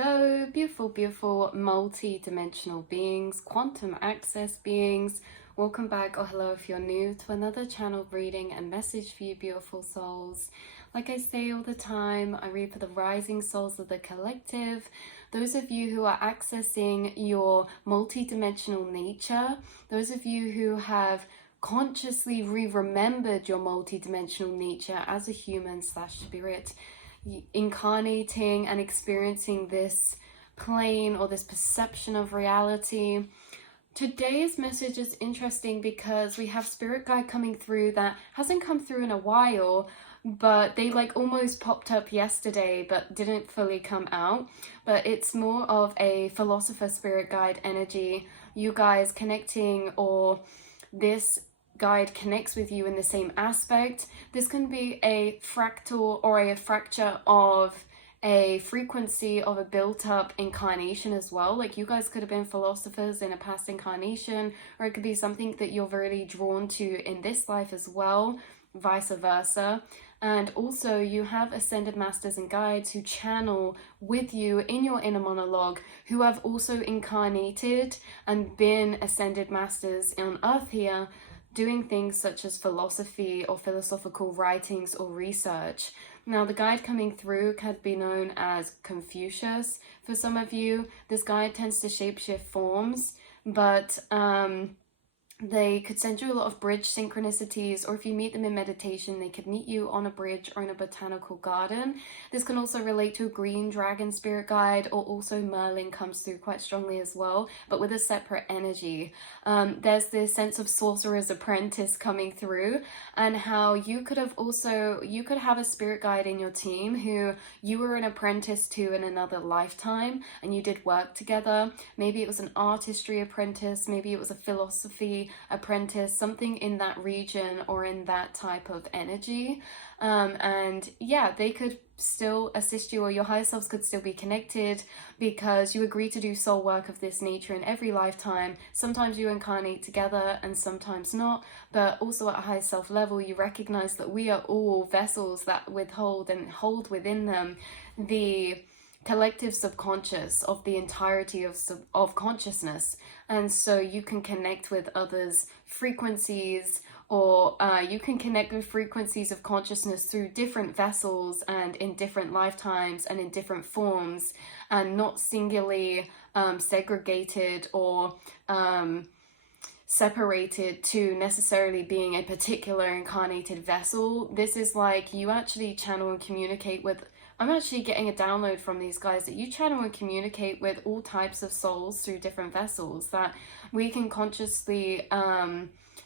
Hello, beautiful, beautiful multi-dimensional beings, quantum access beings. Welcome back, or hello if you're new, to another channel reading and message for you, beautiful souls. Like I say all the time, I read for the rising souls of the collective. Those of you who are accessing your multi-dimensional nature, those of you who have consciously re-remembered your multi-dimensional nature as a human slash spirit, incarnating and experiencing this plane or this perception of reality. Today's message is interesting because we have spirit guide coming through that hasn't come through in a while, but they like almost popped up yesterday but didn't fully come out. But it's more of a philosopher spirit guide energy, you guys connecting, or this guide connects with you in the same aspect. This can be a fractal or a fracture of a frequency of a built-up incarnation as well. Like you guys could have been philosophers in a past incarnation, or it could be something that you're really drawn to in this life as well, vice versa. And also you have ascended masters and guides who channel with you in your inner monologue, who have also incarnated and been ascended masters on earth here, doing things such as philosophy or philosophical writings or research. Now, the guide coming through could be known as Confucius. For some of you, this guide tends to shapeshift forms, but they could send you a lot of bridge synchronicities, or if you meet them in meditation, they could meet you on a bridge or in a botanical garden. This can also relate to a green dragon spirit guide, or also Merlin comes through quite strongly as well, but with a separate energy. There's this sense of sorcerer's apprentice coming through, and how you could have a spirit guide in your team who you were an apprentice to in another lifetime, and you did work together. Maybe it was an artistry apprentice, maybe it was a philosophy apprentice, something in that region or in that type of energy. And yeah, they could still assist you, or your higher selves could still be connected because you agree to do soul work of this nature in every lifetime. Sometimes you incarnate together and sometimes not, but also at a higher self level you recognize that we are all vessels that withhold and hold within them the collective subconscious of the entirety of consciousness. And so you can connect with others' frequencies, or you can connect with frequencies of consciousness through different vessels and in different lifetimes and in different forms, and not singularly segregated or separated to necessarily being a particular incarnated vessel. This is like you actually channel and communicate with, I'm actually getting a download from these guys that you channel and communicate with all types of souls through different vessels, that we can consciously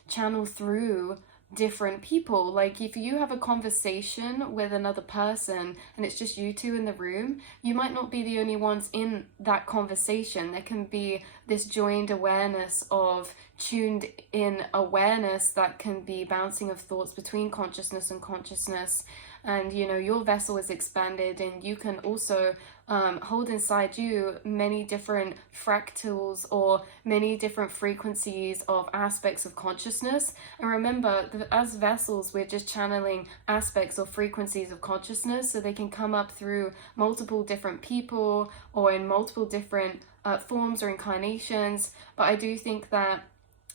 channel through different people. Like if you have a conversation with another person and it's just you two in the room, you might not be the only ones in that conversation. There can be this joined awareness of tuned in awareness that can be bouncing of thoughts between consciousness and consciousness. And you know, your vessel is expanded, and you can also hold inside you many different fractals or many different frequencies of aspects of consciousness. And remember, as vessels, we're just channeling aspects or frequencies of consciousness, so they can come up through multiple different people or in multiple different forms or incarnations. But I do think that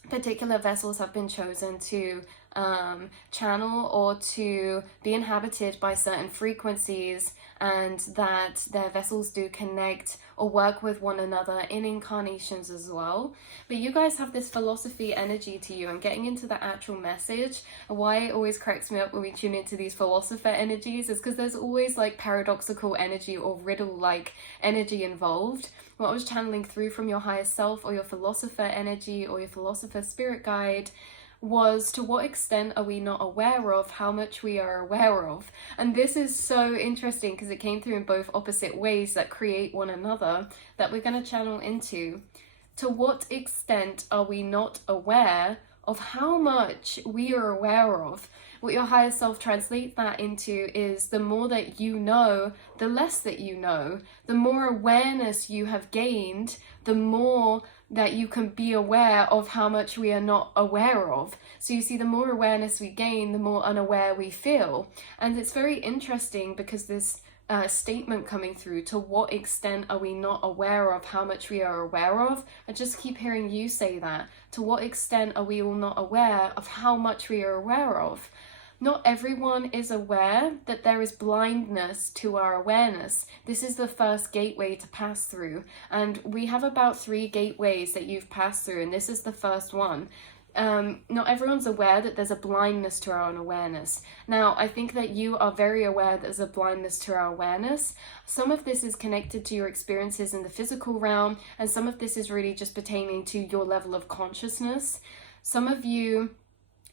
particular vessels have been chosen to channel or to be inhabited by certain frequencies, and that their vessels do connect or work with one another in incarnations as well. But you guys have this philosophy energy to you. I'm getting into the actual message. Why it always cracks me up when we tune into these philosopher energies is because there's always like paradoxical energy or riddle-like energy involved. What I was channeling through from your higher self or your philosopher energy or your philosopher spirit guide was, to what extent are we not aware of how much we are aware of? And this is so interesting because it came through in both opposite ways that create one another, that we're going to channel into. To what extent are we not aware of how much we are aware of? What your higher self translates that into is, the more that you know, the less that you know. The more awareness you have gained, the more that you can be aware of how much we are not aware of. So you see, the more awareness we gain, the more unaware we feel. And it's very interesting because this statement coming through. To what extent are we not aware of how much we are aware of? I just keep hearing you say that. To what extent are we all not aware of how much we are aware of? Not everyone is aware that there is blindness to our awareness. This is the first gateway to pass through. And we have about 3 gateways that you've passed through, and this is the first one. Not everyone's aware that there's a blindness to our own awareness. Now, I think that you are very aware that there's a blindness to our awareness. Some of this is connected to your experiences in the physical realm, and some of this is really just pertaining to your level of consciousness. Some of you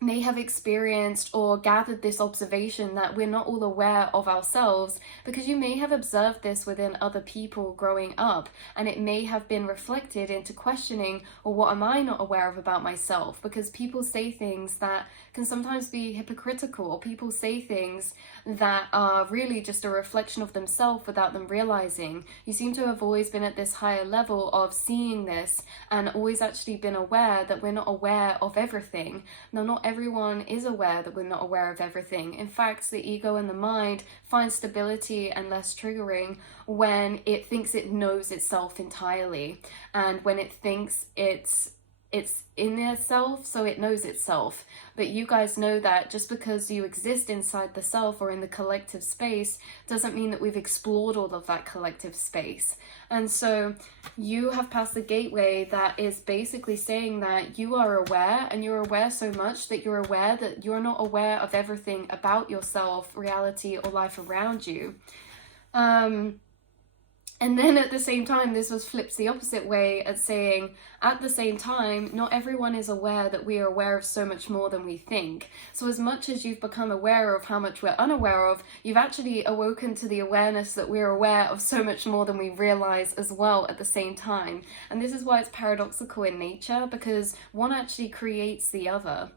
may have experienced or gathered this observation that we're not all aware of ourselves because you may have observed this within other people growing up, and it may have been reflected into questioning, or what am I not aware of about myself? Because people say things that can sometimes be hypocritical, or people say things that are really just a reflection of themselves without them realizing. You seem to have always been at this higher level of seeing this and always actually been aware that we're not aware of everything. Now, not everyone is aware that we're not aware of everything. In fact, the ego and the mind find stability and less triggering when it thinks it knows itself entirely, and when it thinks it's in itself, so it knows itself. But you guys know that just because you exist inside the self or in the collective space doesn't mean that we've explored all of that collective space. And so you have passed the gateway that is basically saying that you are aware, and you're aware so much that you're aware that you're not aware of everything about yourself, reality, or life around you. And then at the same time, this was flipped the opposite way at saying, at the same time, not everyone is aware that we are aware of so much more than we think. So as much as you've become aware of how much we're unaware of, you've actually awoken to the awareness that we're aware of so much more than we realize as well at the same time. And this is why it's paradoxical in nature, because one actually creates the other.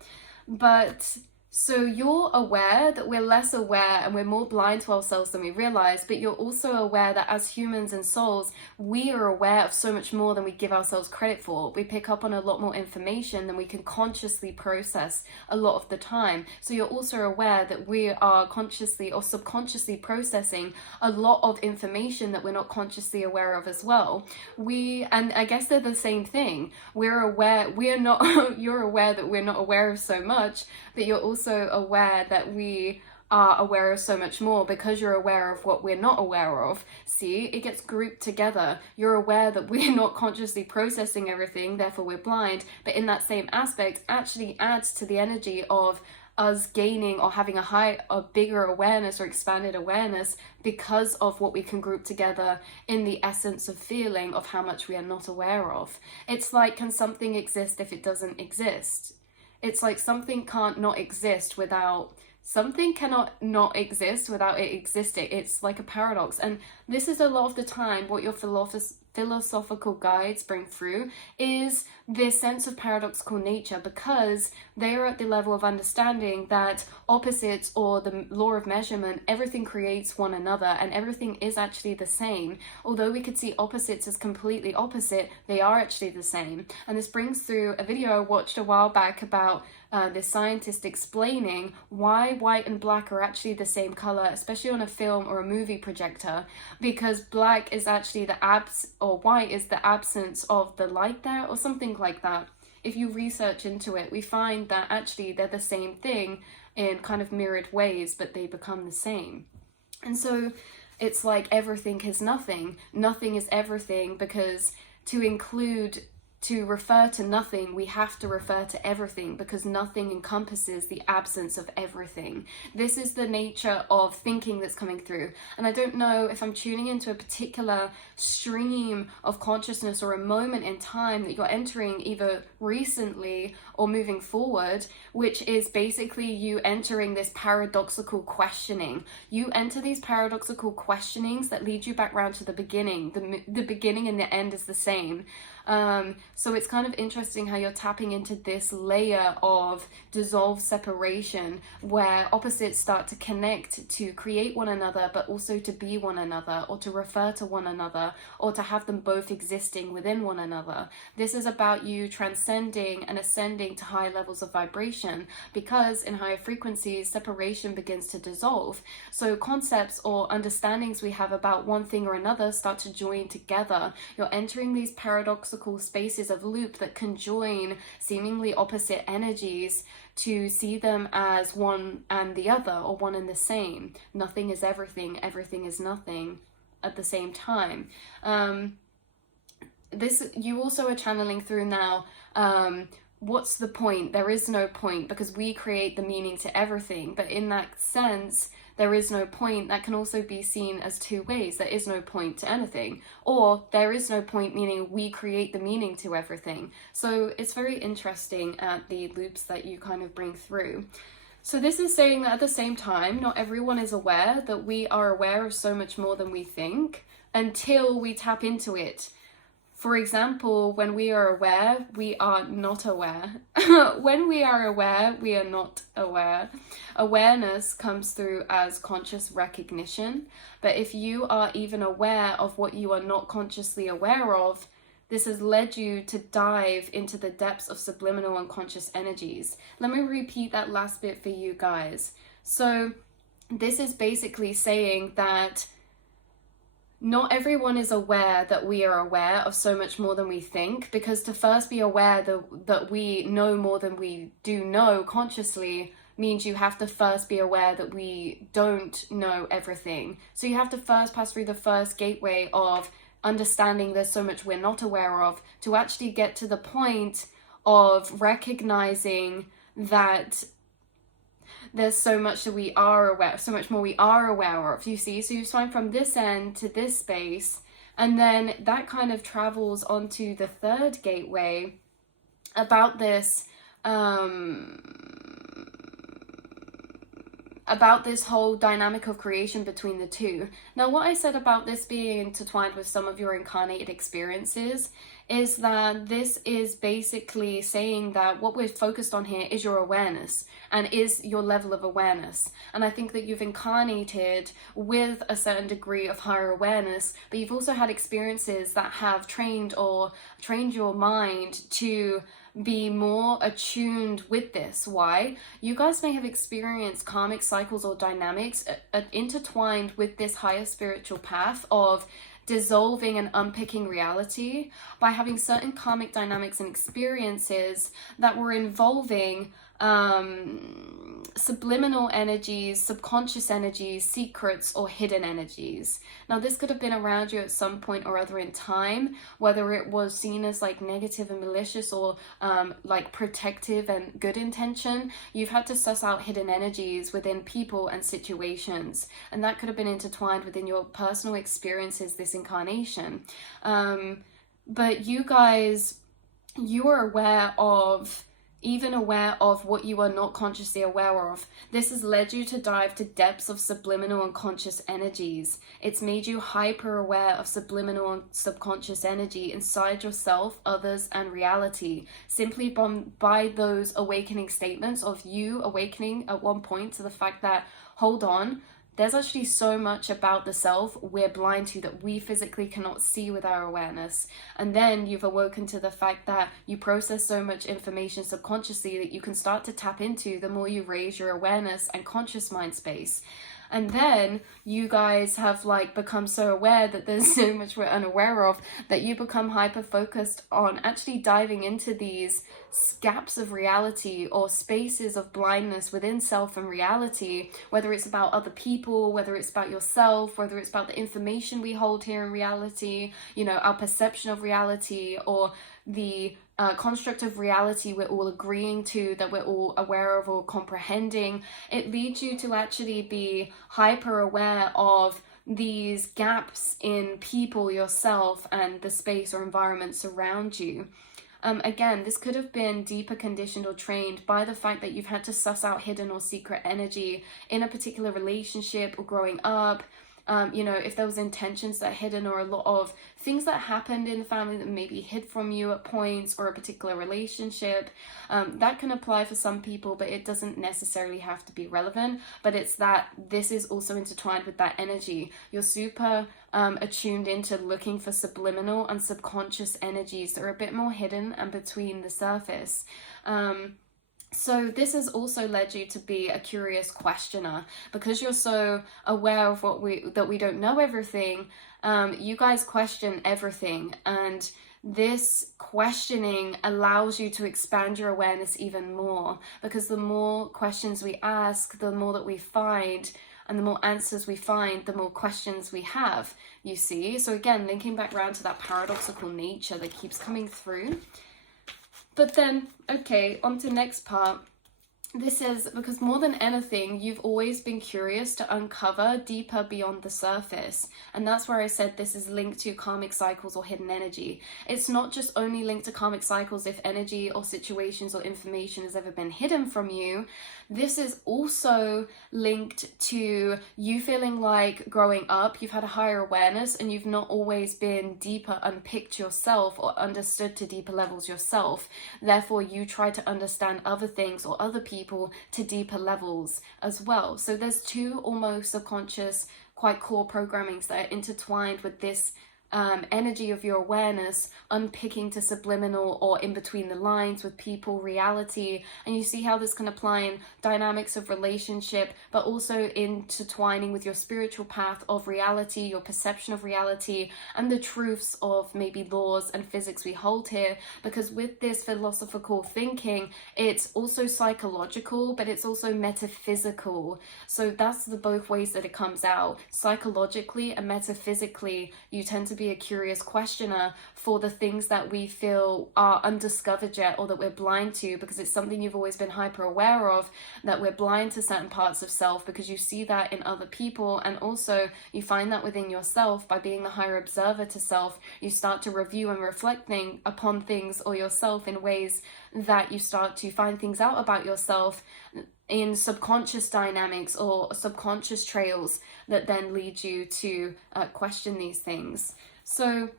But so you're aware that we're less aware and we're more blind to ourselves than we realize, but you're also aware that as humans and souls, we are aware of so much more than we give ourselves credit for. We pick up on a lot more information than we can consciously process a lot of the time. So you're also aware that we are consciously or subconsciously processing a lot of information that we're not consciously aware of as well. And I guess they're the same thing. We're aware, we're not, you're aware that we're not aware of so much, but you're also aware that we are aware of so much more because you're aware of what we're not aware of. See, it gets grouped together. You're aware that we're not consciously processing everything, therefore we're blind, but in that same aspect actually adds to the energy of us gaining or having a bigger awareness or expanded awareness because of what we can group together in the essence of feeling of how much we are not aware of. It's like, can something exist if it doesn't exist? It's like something can't not exist without, something cannot not exist without it existing. It's like a paradox. And this is a lot of the time what your philosophical guides bring through is this sense of paradoxical nature, because they are at the level of understanding that opposites, or the law of measurement, everything creates one another and everything is actually the same. Although we could see opposites as completely opposite, they are actually the same. And this brings through a video I watched a while back about this scientist explaining why white and black are actually the same color, especially on a film or a movie projector, because black is actually or white is the absence of the light there, or something like that. If you research into it, we find that actually they're the same thing in kind of mirrored ways, but they become the same. And so it's like everything is nothing. Nothing is everything, because to refer to nothing, we have to refer to everything, because nothing encompasses the absence of everything. This is the nature of thinking that's coming through. And I don't know if I'm tuning into a particular stream of consciousness or a moment in time that you're entering either recently or moving forward, which is basically you entering this paradoxical questioning. You enter these paradoxical questionings that lead you back round to the beginning. The beginning and the end is the same. So it's kind of interesting how you're tapping into this layer of dissolved separation where opposites start to connect to create one another, but also to be one another, or to refer to one another, or to have them both existing within one another. This is about you transcending and ascending to high levels of vibration, because in higher frequencies, separation begins to dissolve. So concepts or understandings we have about one thing or another start to join together. You're entering these paradoxical spaces of loop that conjoin seemingly opposite energies to see them as one and the other, or one and the same. Nothing is everything, everything is nothing at the same time. This, you also are channeling through now, what's the point? There is no point, because we create the meaning to everything. But in that sense, there is no point, that can also be seen as two ways. There is no point to anything, or there is no point, meaning we create the meaning to everything. So it's very interesting at the loops that you kind of bring through. So this is saying that at the same time, not everyone is aware that we are aware of so much more than we think until we tap into it. For example, when we are aware, we are not aware. When we are aware, we are not aware. Awareness comes through as conscious recognition. But if you are even aware of what you are not consciously aware of, this has led you to dive into the depths of subliminal unconscious energies. Let me repeat that last bit for you guys. So this is basically saying that not everyone is aware that we are aware of so much more than we think, because to first be aware that we know more than we do know consciously means you have to first be aware that we don't know everything. So you have to first pass through the first gateway of understanding there's so much we're not aware of, to actually get to the point of recognizing that there's so much that we are aware of, so much more we are aware of, you see. So you swing from this end to this space, and then that kind of travels onto the third gateway about this whole dynamic of creation between the two. Now, what I said about this being intertwined with some of your incarnated experiences is that this is basically saying that what we're focused on here is your awareness, and is your level of awareness. And I think that you've incarnated with a certain degree of higher awareness, but you've also had experiences that have trained your mind to be more attuned with this. Why? You guys may have experienced karmic cycles or dynamics intertwined with this higher spiritual path of dissolving and unpicking reality by having certain karmic dynamics and experiences that were involving subliminal energies, subconscious energies, secrets, or hidden energies. Now, this could have been around you at some point or other in time, whether it was seen as like negative and malicious, or like protective and good intention. You've had to suss out hidden energies within people and situations, and that could have been intertwined within your personal experiences this incarnation. But you guys, you are aware of what you are not consciously aware of. This has led you to dive to depths of subliminal unconscious energies. It's made you hyper aware of subliminal and subconscious energy inside yourself, others, and reality, simply by those awakening statements of you awakening at one point to the fact that, hold on, there's actually so much about the self we're blind to that we physically cannot see with our awareness. And then you've awoken to the fact that you process so much information subconsciously that you can start to tap into the more you raise your awareness and conscious mind space. And then you guys have like become so aware that there's so much we're unaware of that you become hyper focused on actually diving into these gaps of reality or spaces of blindness within self and reality, whether it's about other people, whether it's about yourself, whether it's about the information we hold here in reality, you know, our perception of reality, or the construct of reality we're all agreeing to, that we're all aware of or comprehending. It leads you to actually be hyper aware of these gaps in people, yourself, and the space or environments around you. Again, this could have been deeper conditioned or trained by the fact that you've had to suss out hidden or secret energy in a particular relationship or growing up, You know, if there was intentions that are hidden, or a lot of things that happened in the family that maybe hid from you at points, or a particular relationship, that can apply for some people, but it doesn't necessarily have to be relevant. But it's that this is also intertwined with that energy. You're super attuned into looking for subliminal and subconscious energies that are a bit more hidden and between the surface. So this has also led you to be a curious questioner, because you're so aware of that we don't know everything. You guys question everything, and this questioning allows you to expand your awareness even more, because the more questions we ask, the more that we find, and the more answers we find, the more questions we have, you see. So again, linking back around to that paradoxical nature that keeps coming through. But then, okay, on to the next part. This is because more than anything, you've always been curious to uncover deeper beyond the surface. And that's where I said this is linked to karmic cycles or hidden energy. It's not just only linked to karmic cycles if energy or situations or information has ever been hidden from you. This is also linked to you feeling like growing up, you've had a higher awareness and you've not always been deeper unpicked yourself or understood to deeper levels yourself. Therefore, you try to understand other things or other people to deeper levels as well. So there's two almost subconscious, quite core programmings that are intertwined with this energy of your awareness, unpicking to subliminal or in between the lines with people, reality. And you see how this can apply in dynamics of relationship, but also intertwining with your spiritual path of reality, your perception of reality, and the truths of maybe laws and physics we hold here. Because with this philosophical thinking, it's also psychological, but it's also metaphysical. So that's the both ways that it comes out. Psychologically and metaphysically, you tend to be a curious questioner for the things that we feel are undiscovered yet, or that we're blind to, because it's something you've always been hyper aware of, that we're blind to certain parts of self because you see that in other people, and also you find that within yourself. By being the higher observer to self, you start to review and reflect upon things or yourself in ways that you start to find things out about yourself in subconscious dynamics or subconscious trails that then lead you to question these things. So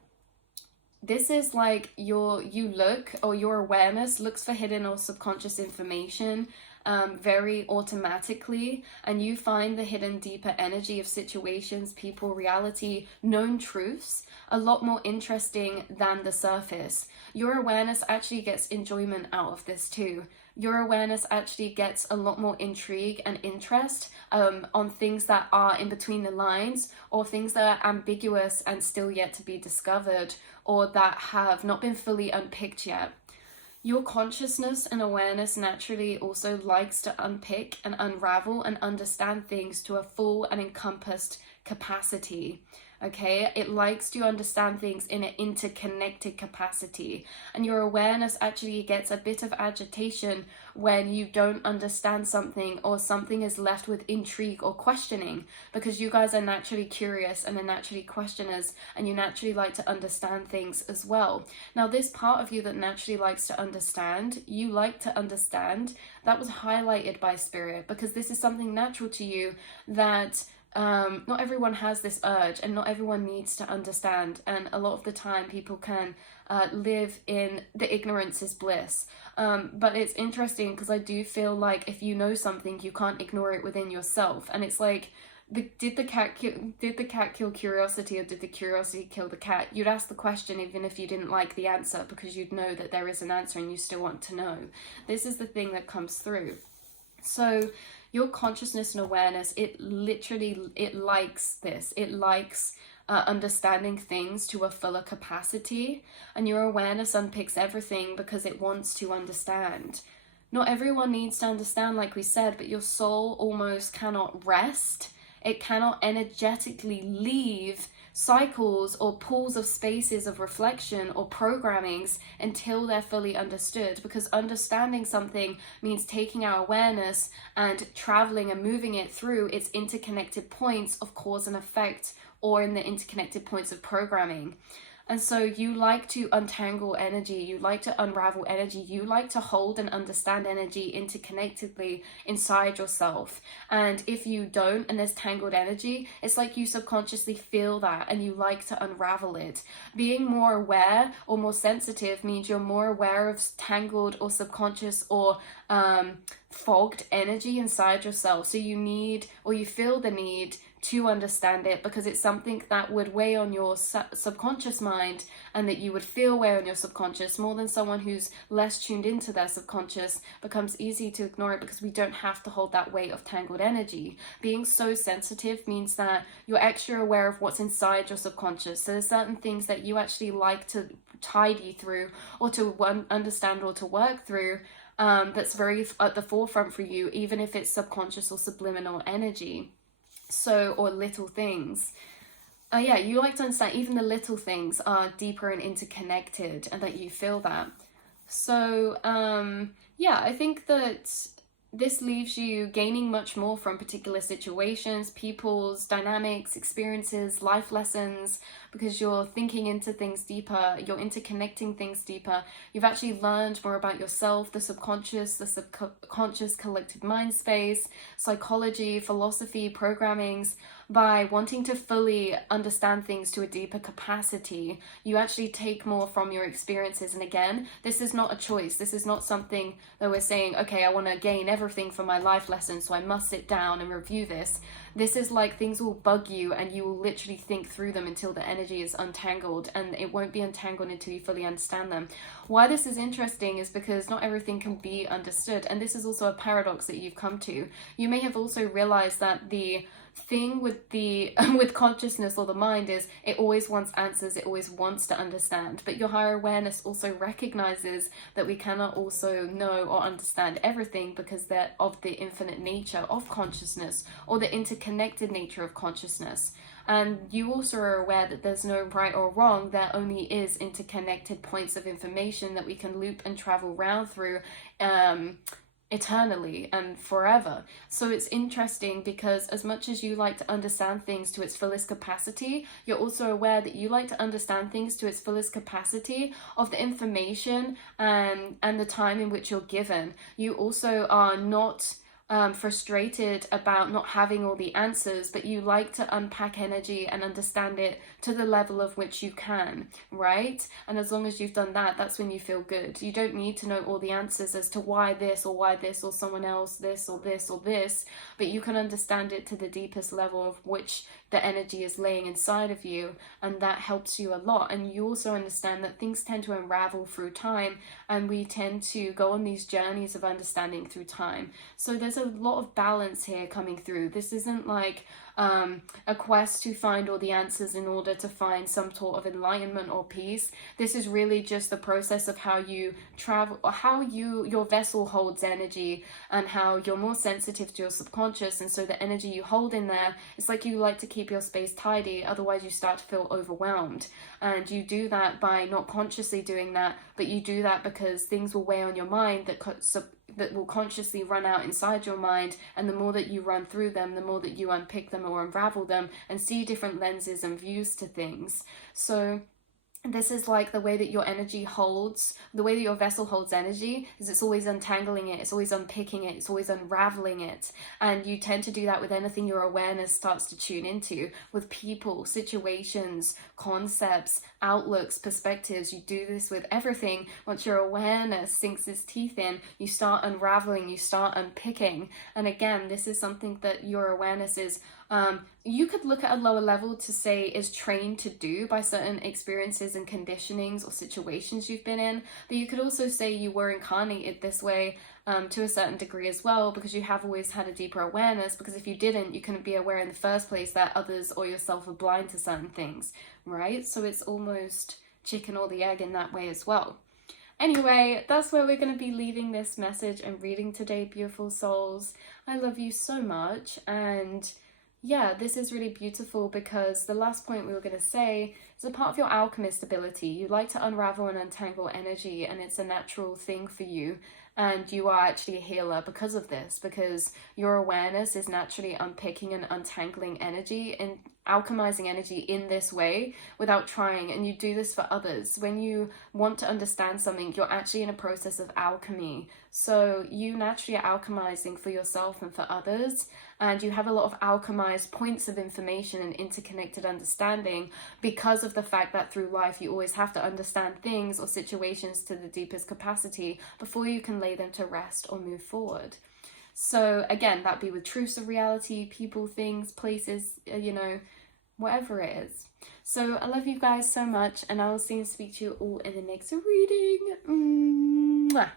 this is like your awareness looks for hidden or subconscious information very automatically, and you find the hidden deeper energy of situations, people, reality, known truths a lot more interesting than the surface. Your awareness actually gets enjoyment out of this too. Your awareness actually gets a lot more intrigue and interest on things that are in between the lines, or things that are ambiguous and still yet to be discovered, or that have not been fully unpicked yet. Your consciousness and awareness naturally also likes to unpick and unravel and understand things to a full and encompassed capacity. Okay, it likes to understand things in an interconnected capacity, and your awareness actually gets a bit of agitation when you don't understand something, or something is left with intrigue or questioning, because you guys are naturally curious and are naturally questioners, and you naturally like to understand things as well. Now, this part of you that naturally likes to understand, you like to understand, that was highlighted by Spirit, because this is something natural to you that not everyone has this urge, and not everyone needs to understand, and a lot of the time people can live in the ignorance is bliss. But it's interesting, because I do feel like if you know something, you can't ignore it within yourself. And it's like, did the cat kill curiosity, or did the curiosity kill the cat? You'd ask the question even if you didn't like the answer, because you'd know that there is an answer and you still want to know. This is the thing that comes through. So your consciousness and awareness, it likes this. It likes understanding things to a fuller capacity, and your awareness unpicks everything because it wants to understand. Not everyone needs to understand, like we said, but your soul almost cannot rest. It cannot energetically leave cycles or pools of spaces of reflection or programmings until they're fully understood, because understanding something means taking our awareness and traveling and moving it through its interconnected points of cause and effect, or in the interconnected points of programming. And so you like to untangle energy, you like to unravel energy, you like to hold and understand energy interconnectedly inside yourself. And if you don't, and there's tangled energy, it's like you subconsciously feel that and you like to unravel it. Being more aware or more sensitive means you're more aware of tangled or subconscious or fogged energy inside yourself. So you need, or you feel the need to understand it, because it's something that would weigh on your subconscious mind, and that you would feel weigh on your subconscious more than someone who's less tuned into their subconscious. Becomes easy to ignore it because we don't have to hold that weight of tangled energy. Being so sensitive means that you're extra aware of what's inside your subconscious. So there's certain things that you actually like to tidy through, or to understand, or to work through, that's very at the forefront for you, even if it's subconscious or subliminal energy. So, or little things. Yeah, you like to understand even the little things are deeper and interconnected, and that you feel that. So, yeah, I think that this leaves you gaining much more from particular situations, people's dynamics, experiences, life lessons, because you're thinking into things deeper, you're interconnecting things deeper. You've actually learned more about yourself, the subconscious collective mind space, psychology, philosophy, programmings. By wanting to fully understand things to a deeper capacity, you actually take more from your experiences. And again, this is not a choice. This is not something that we're saying, okay, I want to gain everything from my life lesson, so I must sit down and review this. This is like things will bug you, and you will literally think through them until the energy is untangled, and it won't be untangled until you fully understand them. Why this is interesting is because not everything can be understood, and this is also a paradox that you've come to. You may have also realized that the thing with the with consciousness or the mind is it always wants answers, it always wants to understand, but your higher awareness also recognizes that we cannot also know or understand everything, because they're of the infinite nature of consciousness, or the interconnected nature of consciousness. And you also are aware that there's no right or wrong, there only is interconnected points of information that we can loop and travel round through eternally and forever. So it's interesting, because as much as you like to understand things to its fullest capacity, you're also aware that you like to understand things to its fullest capacity of the information and the time in which you're given. You also are not frustrated about not having all the answers, but you like to unpack energy and understand it to the level of which you can, right? And as long as you've done that, that's when you feel good. You don't need to know all the answers as to why this or someone else, this or this or this, but you can understand it to the deepest level of which the energy is laying inside of you, and that helps you a lot. And you also understand that things tend to unravel through time, and we tend to go on these journeys of understanding through time. So there's a lot of balance here coming through. This isn't like a quest to find all the answers in order to find some sort of enlightenment or peace. This is really just the process of how you travel, or how your vessel holds energy, and how you're more sensitive to your subconscious. And so the energy you hold in there, it's like you like to keep your space tidy, otherwise you start to feel overwhelmed. And you do that by not consciously doing that, but you do that because things will weigh on your mind that will consciously run out inside your mind, and the more that you run through them, the more that you unpick them or unravel them and see different lenses and views to things. So this is like the way that your energy holds, the way that your vessel holds energy, is it's always untangling it, it's always unpicking it, it's always unraveling it. And you tend to do that with anything your awareness starts to tune into, with people, situations, concepts, outlooks, perspectives. You do this with everything. Once your awareness sinks its teeth in, you start unraveling, you start unpicking. And again, this is something that your awareness is you could look at a lower level to say is trained to do by certain experiences and conditionings or situations you've been in, but you could also say you were incarnated this way to a certain degree as well, because you have always had a deeper awareness, because if you didn't, you couldn't be aware in the first place that others or yourself are blind to certain things, right? So it's almost chicken or the egg in that way as well. Anyway, that's where we're going to be leaving this message and reading today, beautiful souls. I love you so much, and yeah, this is really beautiful, because the last point we were going to say It's a part of your alchemist ability. You like to unravel and untangle energy, and it's a natural thing for you. And you are actually a healer because of this, because your awareness is naturally unpicking and untangling energy and alchemizing energy in this way without trying. And you do this for others. When you want to understand something, you're actually in a process of alchemy. So you naturally are alchemizing for yourself and for others, and you have a lot of alchemized points of information and interconnected understanding because of the fact that through life you always have to understand things or situations to the deepest capacity before you can lay them to rest or move forward. So again, that be with truths of reality, people, things, places, whatever it is. So I love you guys so much, and I will see and speak to you all in the next reading. Mwah.